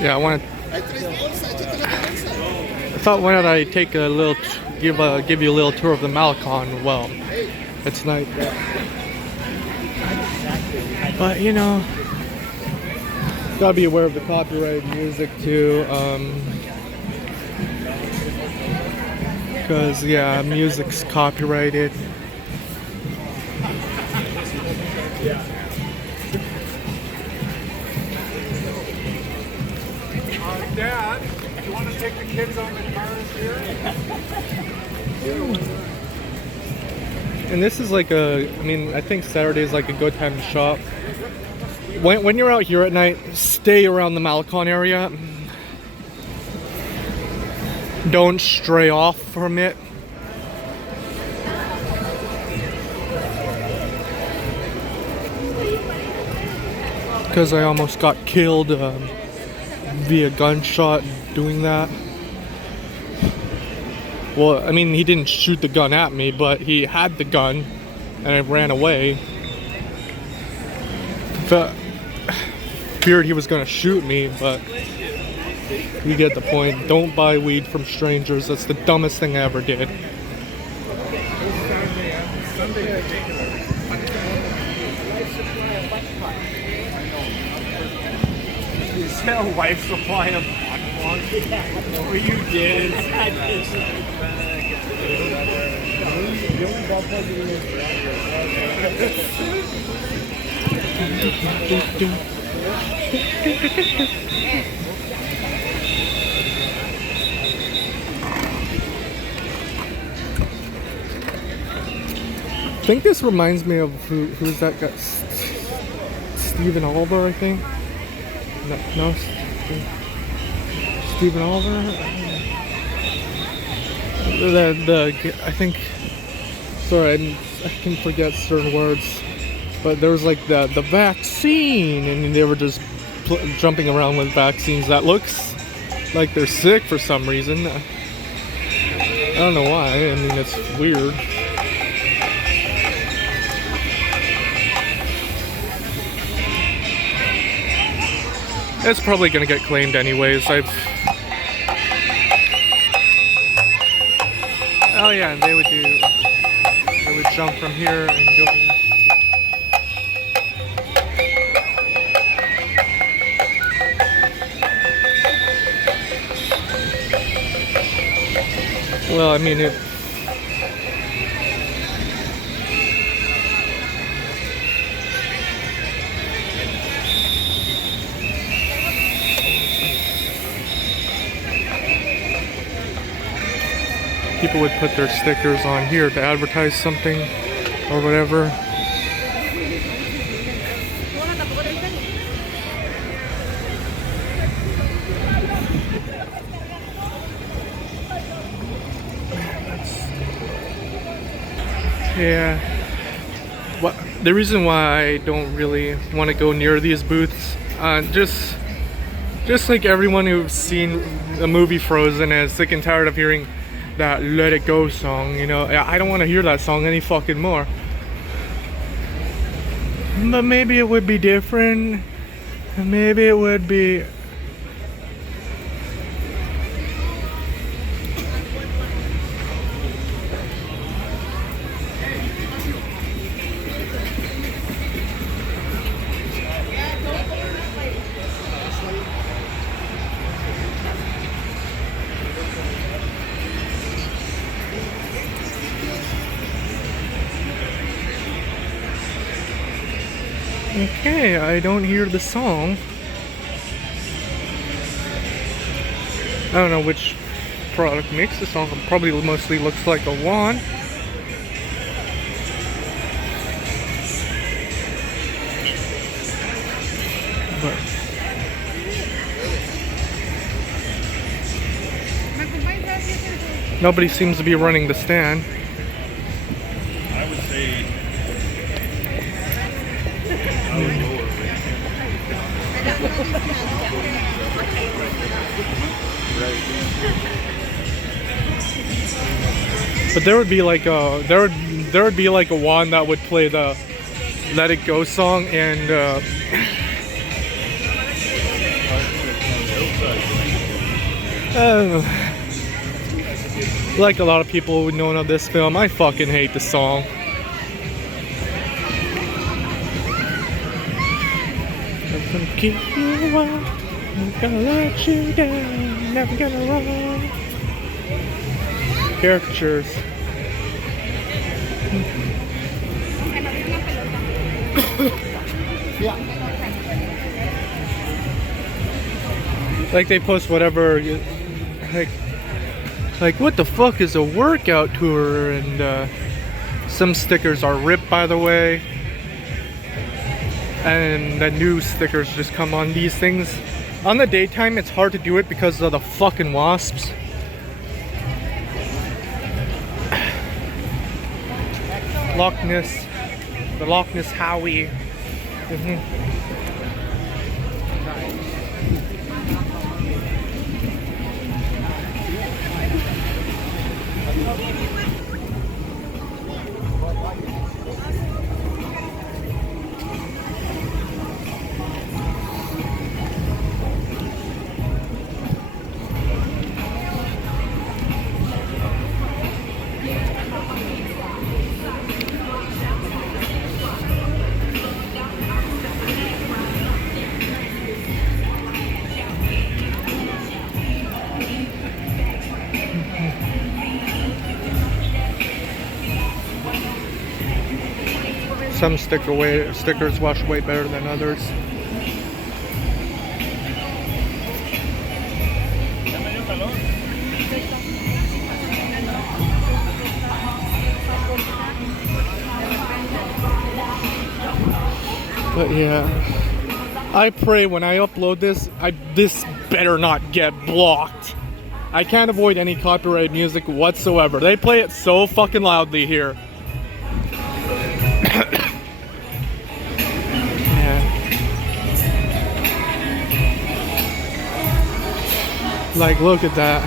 Yeah, I want to. I thought, why don't I take a little, give you a little tour of the Malecon? Well, it's night, but you know, gotta be aware of the copyrighted music too. Because yeah, music's copyrighted. Dad, you want to take the kids on the cars here? And this is like I think Saturday is like a good time to shop. When you're out here at night, stay around the Malecon area. Don't stray off from it. Because I almost got killed via gunshot doing that. Well, I mean, he didn't shoot the gun at me, but he had the gun and I ran away. Feared he was gonna shoot me, but you get the point. Don't buy weed from strangers. That's the dumbest thing I ever did. You sell life supply of popcorn? Oh, you did. I think this reminds me of who's that guy? Stephen Oliver, I think. No, Stephen Oliver. I think. Sorry, I can forget certain words, but there was like the vaccine, and they were just jumping around with vaccines. That looks like they're sick for some reason. I don't know why. I mean, it's weird. It's probably gonna get claimed anyways. Oh yeah, and they would jump from here and go here. Well, I mean, people would put their stickers on here to advertise something or whatever. Yeah. What the reason why I don't really want to go near these booths, just like everyone who's seen the movie Frozen is sick and tired of hearing that Let It Go song, you know. I don't want to hear that song any fucking more. But maybe it would be different. Maybe it would be. Okay, I don't hear the song. I don't know which product makes the song. It probably mostly looks like a wand. But nobody seems to be running the stand. I would say but there would be like a there would be like a wand that would play the Let It Go song, and like a lot of people would know of this film, I fucking hate the song. I'm gonna keep you up, I'm gonna let you down, never gonna run. Caricatures. Like they post whatever, like what the fuck is a workout tour, and some stickers are ripped, by the way, and the new stickers just come on these things. On the daytime it's hard to do it because of the fucking wasps. The Loch Ness Howie. Some stickers wash way better than others. But yeah, I pray when I upload this, this better not get blocked. I can't avoid any copyright music whatsoever. They play it so fucking loudly here. Like, look at that.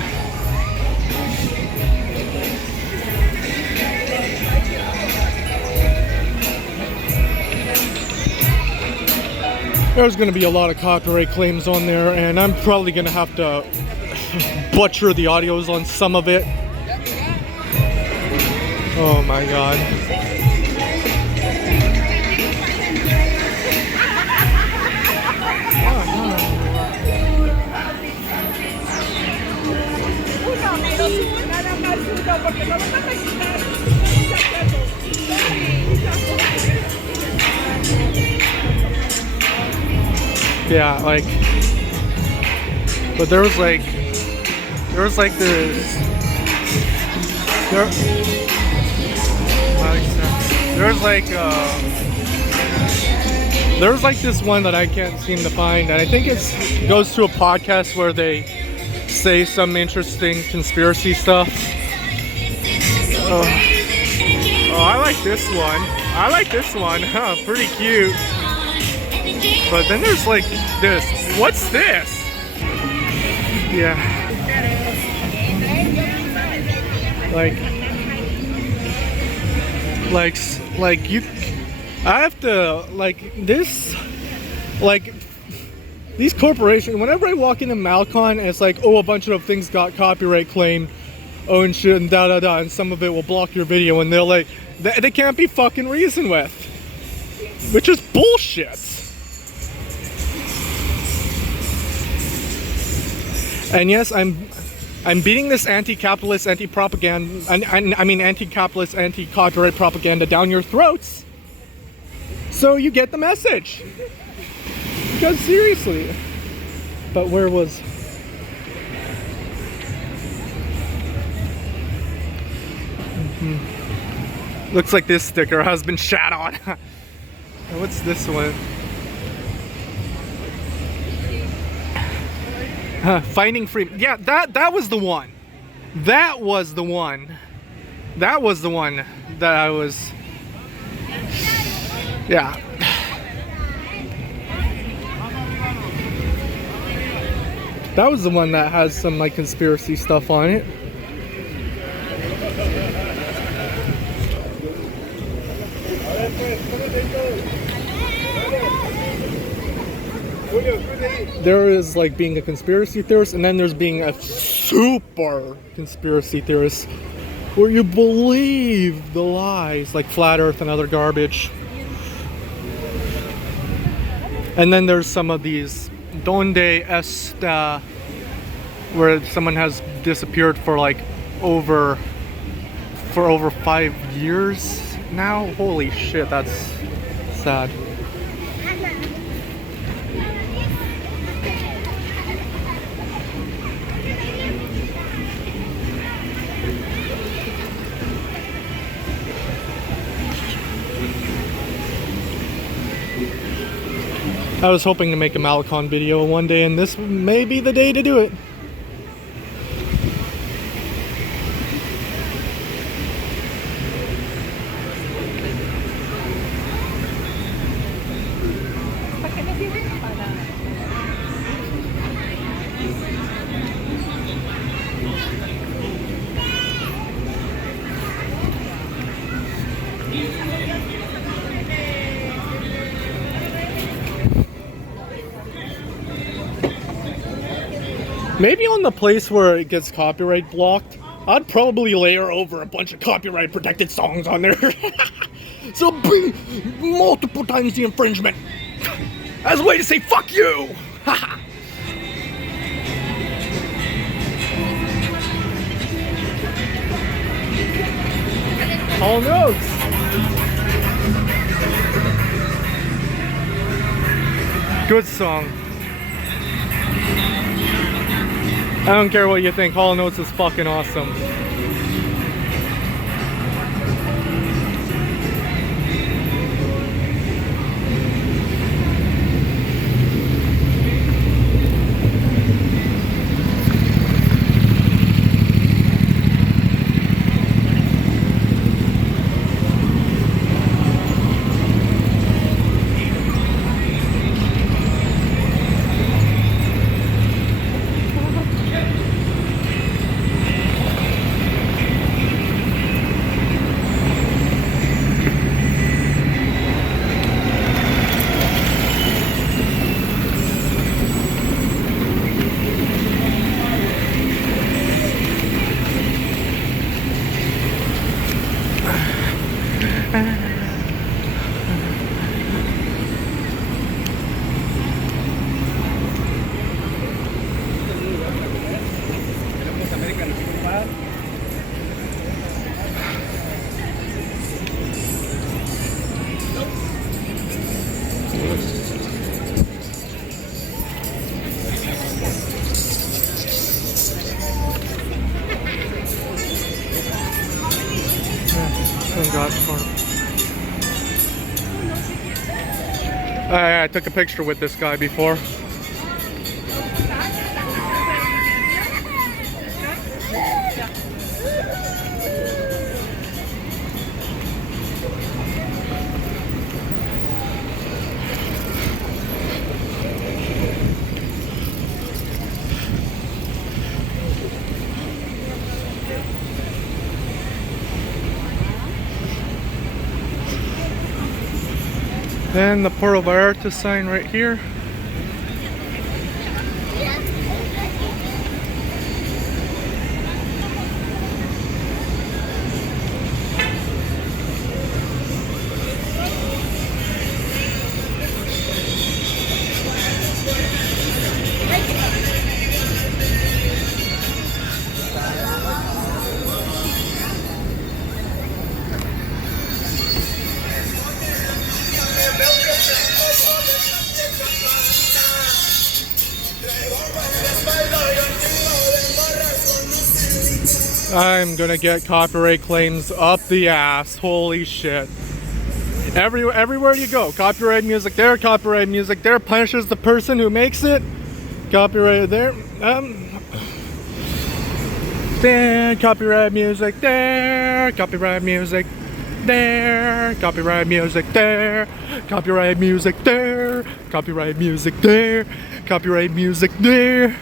There's gonna be a lot of copyright claims on there, and I'm probably gonna have to butcher the audios on some of it. Oh my god. Yeah, like, but there was like this, there was like this one that I can't seem to find, and I think it goes to a podcast where they say some interesting conspiracy stuff. Oh, I like this one. I like this one. Huh, pretty cute. But then there's like this. What's this? Yeah. Like you, I have to, like, this, like, these corporations, whenever I walk into Malecon, it's like, oh, a bunch of things got copyright claimed, oh, and shit, and da-da-da, and some of it will block your video, and they're like, they can't be fucking reasoned with. Which is bullshit. And yes, I'm beating this anti-capitalist, anti-propaganda, anti-capitalist, anti-copyright propaganda down your throats, so you get the message. Because seriously, but where was? Looks like this sticker has been shat on. What's this one? Finding freedom. Yeah, that was the one. That was the one. That was the one that I was. Yeah. That was the one that has some like conspiracy stuff on it. There is like being a conspiracy theorist, and then there's being a super conspiracy theorist where you believe the lies, like flat earth and other garbage. And then there's some of these donde está, where someone has disappeared for like over 5 years now. Holy shit, that's sad. I was hoping to make a Malecon video one day, and this may be the day to do it. Maybe on the place where it gets copyright blocked, I'd probably layer over a bunch of copyright protected songs on there. So bring multiple times the infringement as a way to say fuck you. All notes. Good song. I don't care what you think, Hall & Oates is fucking awesome. I took a picture with this guy before. Then the Puerto Vallarta sign right here. I'm gonna get copyright claims up the ass. Holy shit. Everywhere you go, copyright music there, punishes the person who makes it. Copyright there. There, copyright music there, copyright music there, copyright music there, copyright music there, copyright music there, copyright music there.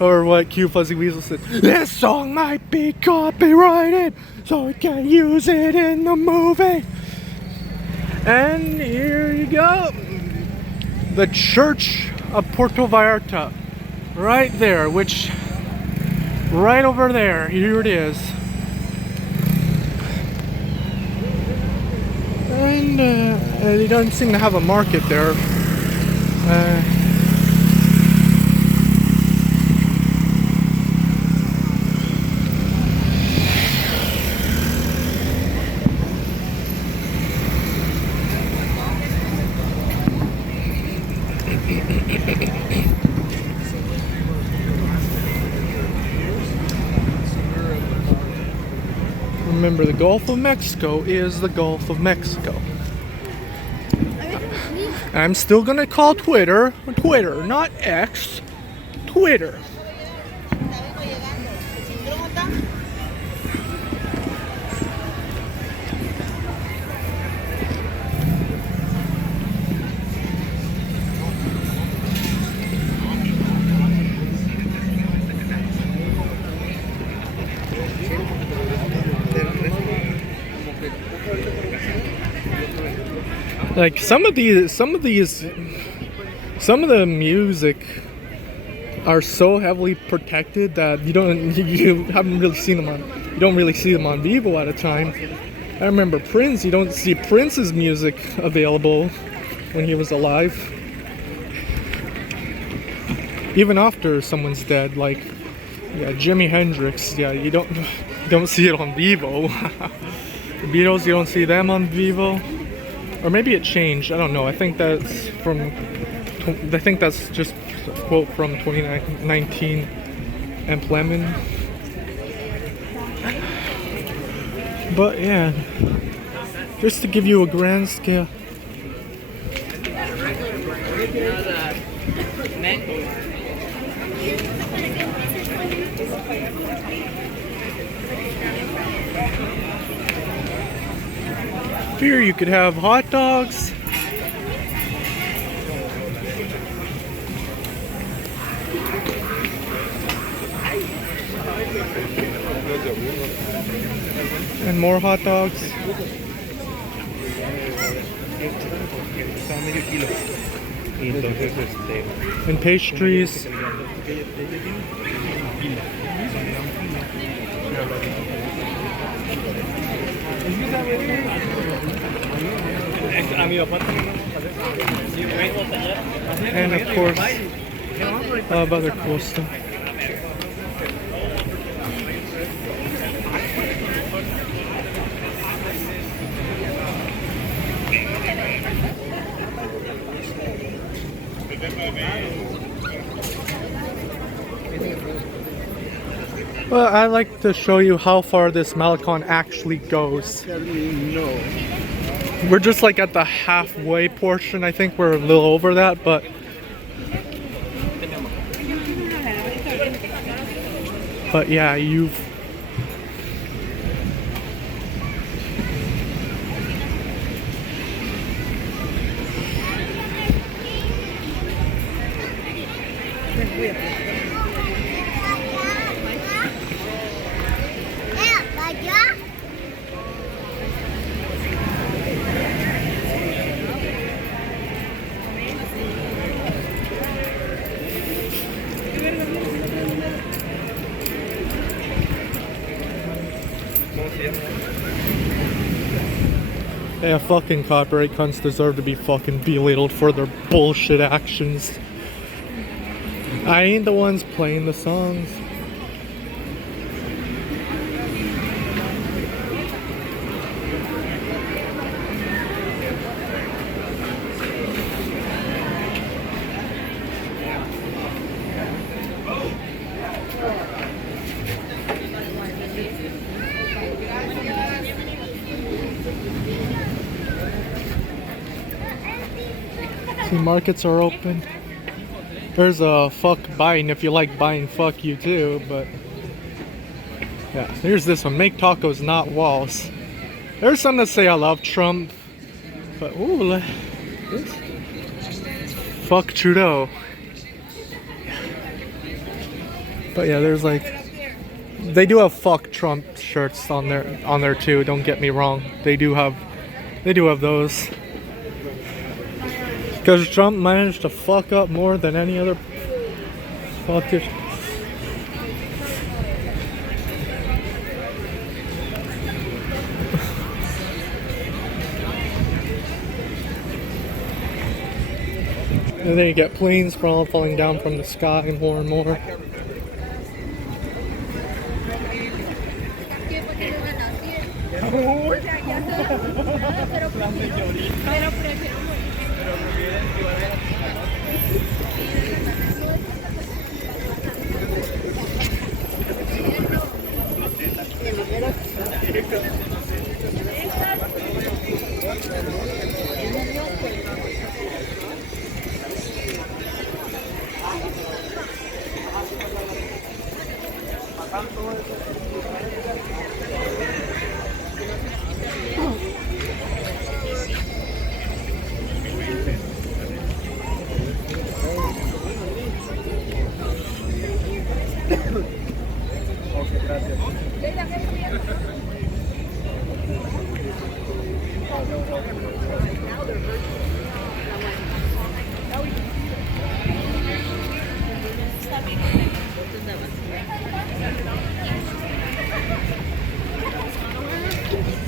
Or what Q Fuzzy Weasel said, this song might be copyrighted, so we can't use it in the movie. And here you go. The Church of Puerto Vallarta. Right there, which right over there. Here it is. And they don't seem to have a market there. Remember, the Gulf of Mexico is the Gulf of Mexico. I'm still gonna call Twitter, not X, Twitter. Like some of the music are so heavily protected that you don't really see them on Vivo at a time. I remember Prince. You don't see Prince's music available when he was alive, even after someone's dead. Like, yeah, Jimi Hendrix. Yeah, you don't see it on Vivo. The Beatles, you don't see them on Vivo. Or maybe it changed. I don't know. I think that's just a quote from 2019 Employment. But yeah, just to give you a grand scale. Here you could have hot dogs. And more hot dogs. And pastries. And of course, a lot of other cool stuff. Well, I like to show you how far this Malecon actually goes. We're just like at the halfway portion. I think we're a little over that, but yeah, you've yeah, fucking copyright cunts deserve to be fucking belittled for their bullshit actions. I ain't the ones playing the songs. See, markets are open. There's a fuck buying if you like buying, fuck you too, but yeah, here's this one. Make tacos, not walls. There's some that say I love Trump, but ooh, this. Fuck Trudeau. But yeah, there's like, they do have fuck Trump shirts on there too, don't get me wrong. They do have those. Because Trump managed to fuck up more than any other politician. And then you get planes falling down from the sky more and more.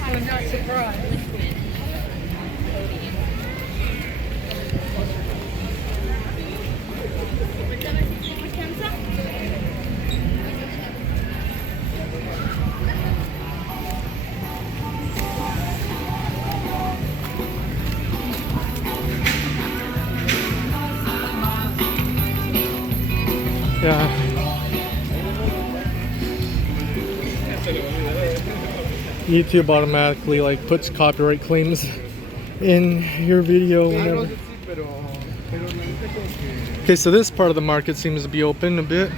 I'm not surprised. Yeah. YouTube automatically like puts copyright claims in your video whenever. Okay, so this part of the market seems to be open a bit.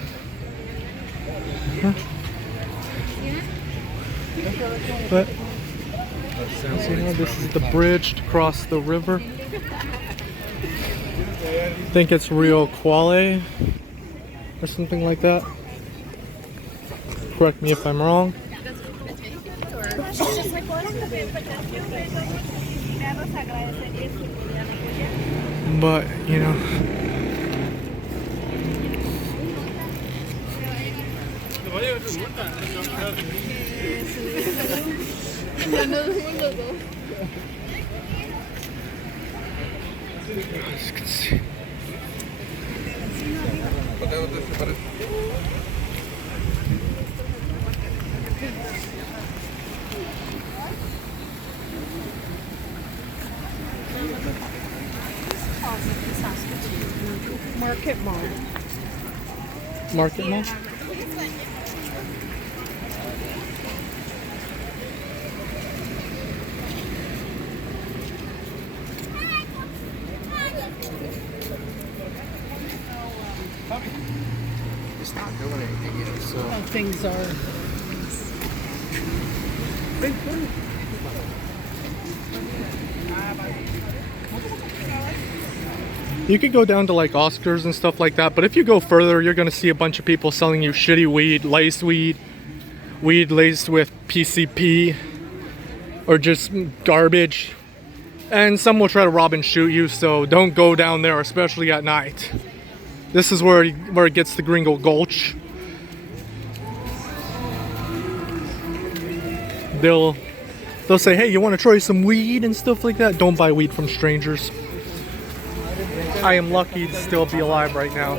Huh? But so, you know, this is the bridge to cross the river. I think it's Rio Quale or something like that. Correct me if I'm wrong. But, you know, as you can see. Market Mall. Market Mall? It's not doing anything yet, so. How things are. You could go down to like Oscars and stuff like that, but if you go further, you're gonna see a bunch of people selling you shitty weed, laced weed, weed laced with PCP, or just garbage. And some will try to rob and shoot you, so don't go down there, especially at night. This is where it gets the Gringo Gulch. They'll say, hey, you want to try some weed and stuff like that? Don't buy weed from strangers. I am lucky to still be alive right now.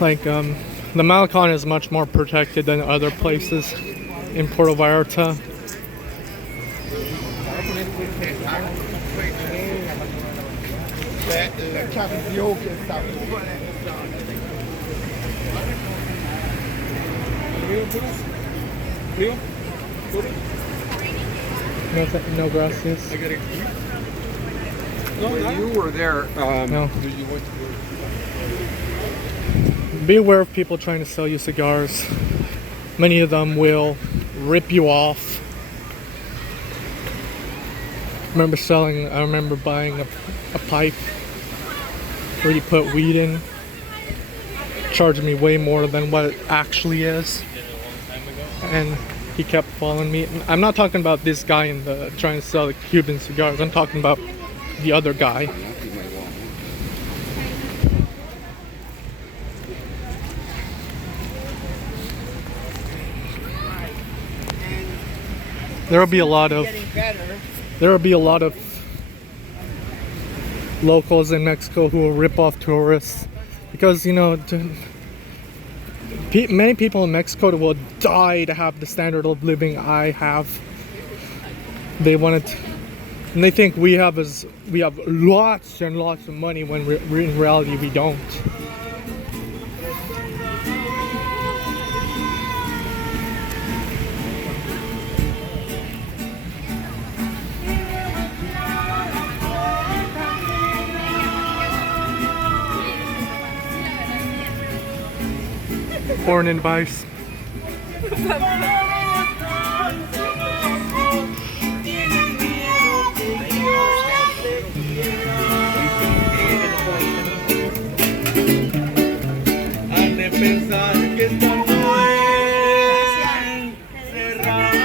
Like, the Malecon is much more protected than other places in Puerto Vallarta. No gracias. When you were there, No. did you went to Be aware of people trying to sell you cigars. Many of them will rip you off. I remember buying a pipe where you put weed in, charging me way more than what it actually is. And he kept following me. I'm not talking about this guy trying to sell the Cuban cigars. I'm talking about the other guy. There'll be a lot of locals in Mexico who will rip off tourists because many people in Mexico will die to have the standard of living I have. They want it, and they think we have lots and lots of money when in reality we don't. Foreign advice.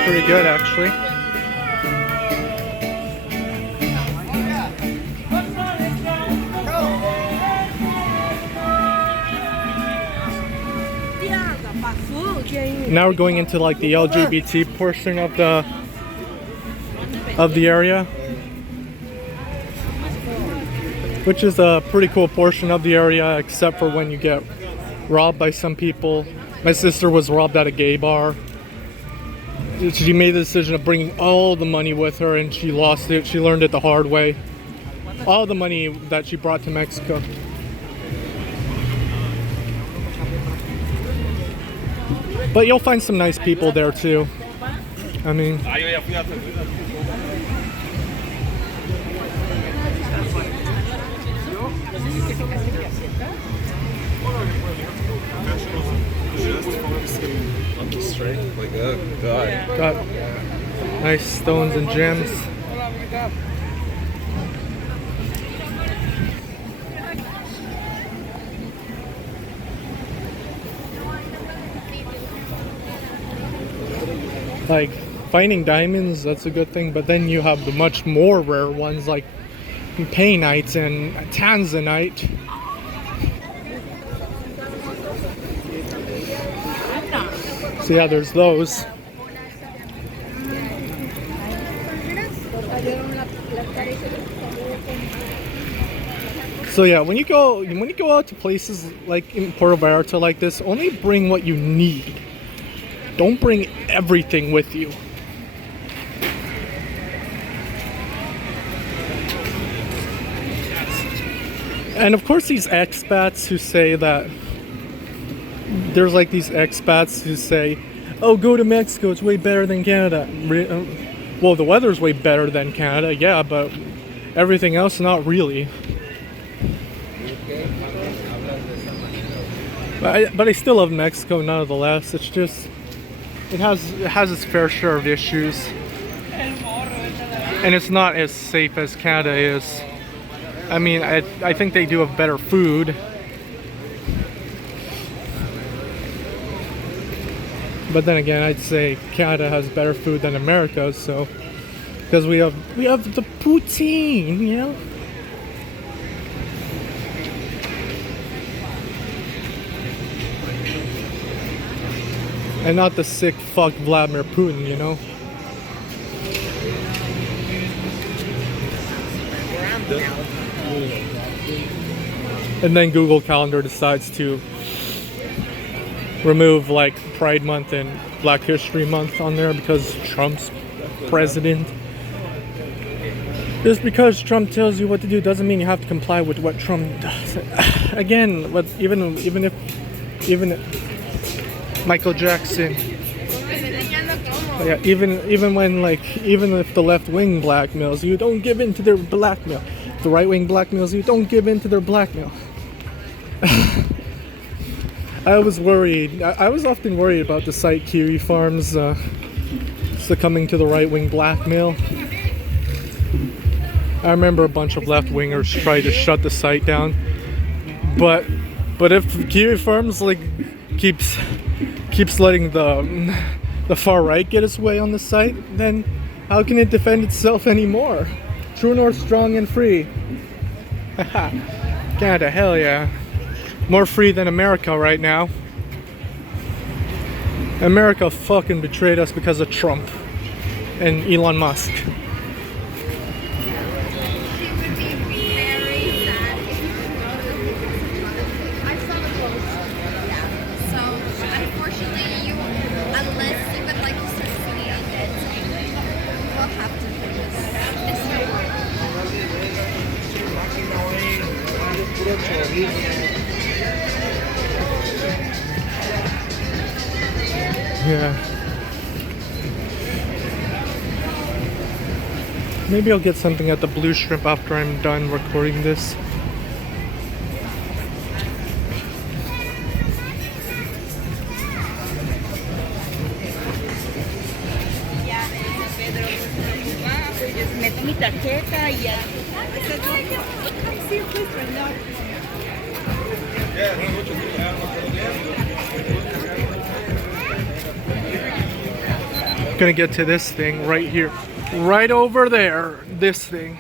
Pretty good, actually. Now we're going into like the LGBT portion of the area, which is a pretty cool portion of the area, except for when you get robbed by some people. My sister was robbed at a gay bar. She made the decision of bringing all the money with her, and she lost it. She learned it the hard way. All the money that she brought to Mexico. But you'll find some nice people there too. I mean, like, oh god. got nice stones and gems. Like finding diamonds, that's a good thing, but then you have the much more rare ones like painite and tanzanite. So yeah, there's those. So yeah, when you go out to places like in Puerto Vallarta like this, only bring what you need. Don't bring everything with you. And of course these expats who say that, there's like these expats who say, oh, go to Mexico, it's way better than Canada. Well, the weather's way better than Canada, yeah, but everything else, not really. But I still love Mexico nonetheless. It's just, it has its fair share of issues. And it's not as safe as Canada is. I mean, I think they do have better food. But then again, I'd say Canada has better food than America, so because we have the poutine, you know. And not the sick fuck Vladimir Putin, you know. And then Google Calendar decides to remove like Pride Month and Black History Month on there because Trump's president. Just because Trump tells you what to do doesn't mean you have to comply with what Trump does. Again, but even Michael Jackson, yeah, even when even if the left wing blackmails you, don't give in to their blackmail. If the right wing blackmails you, don't give in to their blackmail. I was worried. I was often worried about the site Kiwi Farms succumbing to the right wing blackmail. I remember a bunch of left wingers tried to shut the site down, but if Kiwi Farms keeps letting the far right get its way on the site, then how can it defend itself anymore? True North, strong and free. Canada, hell yeah. More free than America right now. America fucking betrayed us because of Trump and Elon Musk. Yeah. Maybe I'll get something at the Blue Shrimp after I'm done recording this. Meto mi tarjeta y ya. Come see your place right now. Gonna get to this thing right here, right over there, this thing.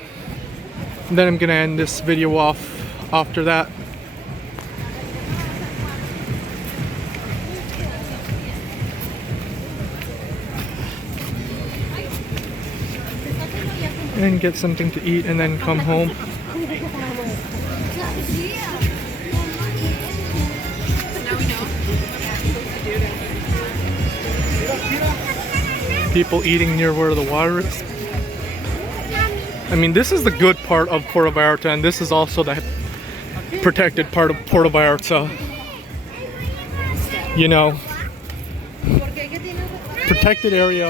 And then I'm gonna end this video off after that. And get something to eat and then come home. People eating near where the water is. I mean, this is the good part of Puerto Vallarta, and this is also the protected part of Puerto Vallarta. You know, protected area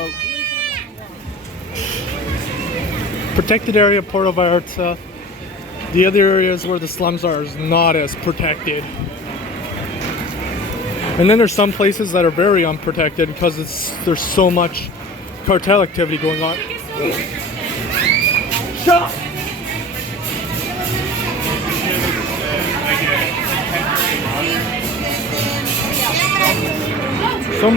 of Puerto Vallarta. The other areas where the slums are is not as protected. And then there's some places that are very unprotected because there's so much cartel activity going on. Shut up! So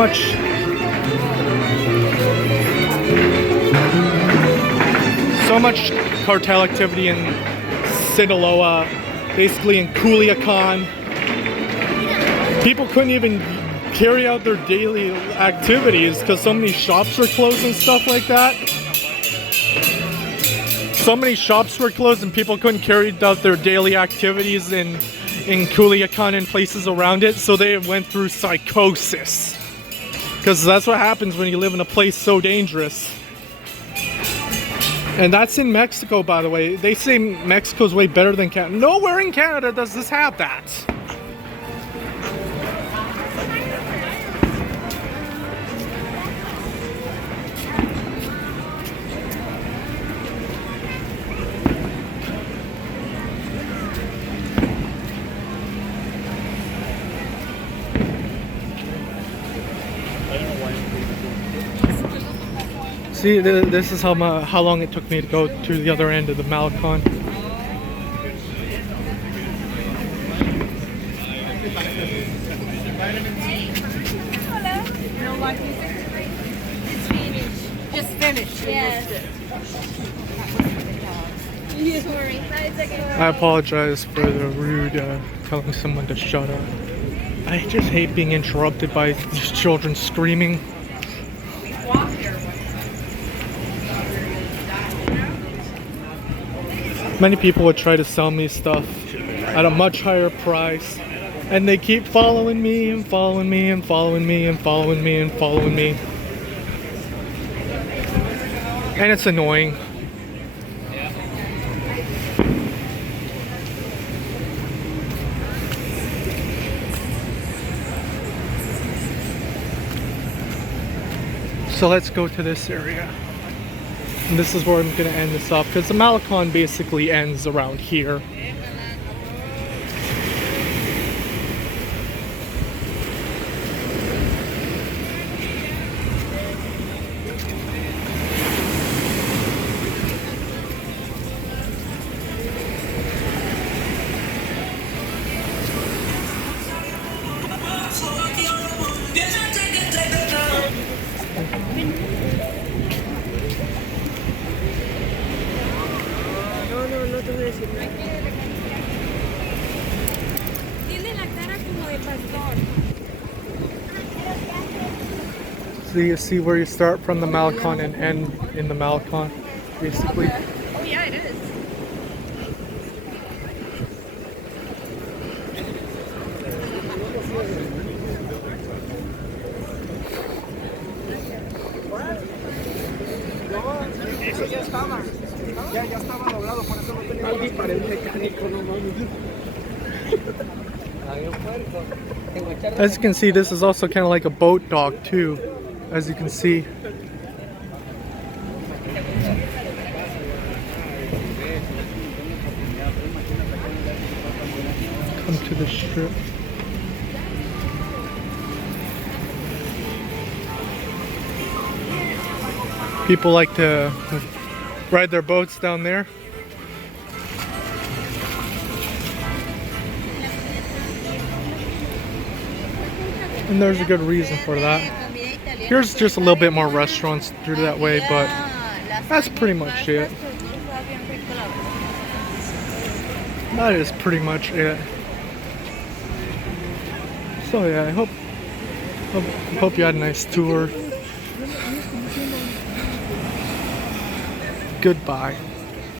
much cartel activity in Sinaloa, basically in Culiacan. People couldn't even carry out their daily activities because so many shops were closed and stuff like that. So many shops were closed and people couldn't carry out their daily activities in Culiacan and places around it, so they went through psychosis. Because that's what happens when you live in a place so dangerous. And that's in Mexico, by the way. They say Mexico's way better than Canada. Nowhere in Canada does this have that. See, this is how long it took me to go to the other end of the Malecon. Just finished. Yes. I apologize for the rude telling someone to shut up. I just hate being interrupted by just children screaming. Many people would try to sell me stuff at a much higher price, and they keep following me and following me and following me and following me and following me. And it's annoying. So let's go to this area. And this is where I'm gonna end this up because the Malecon basically ends around here. No te voy a decir nada. Tiene la cara como de pastor. So you see where you start from the Malecon and end in the Malecon, basically. Oh yeah, it is. Eso ya estaba. Ya estaba doblado, por eso no tenía ni para el mecánico, no mames. As you can see, this is also kind of like a boat dock too, as you can see. Come to the strip. People like to ride their boats down there. And there's a good reason for that. Here's just a little bit more restaurants through that way, but that's pretty much it. That is pretty much it. So yeah, I hope you had a nice tour. Goodbye.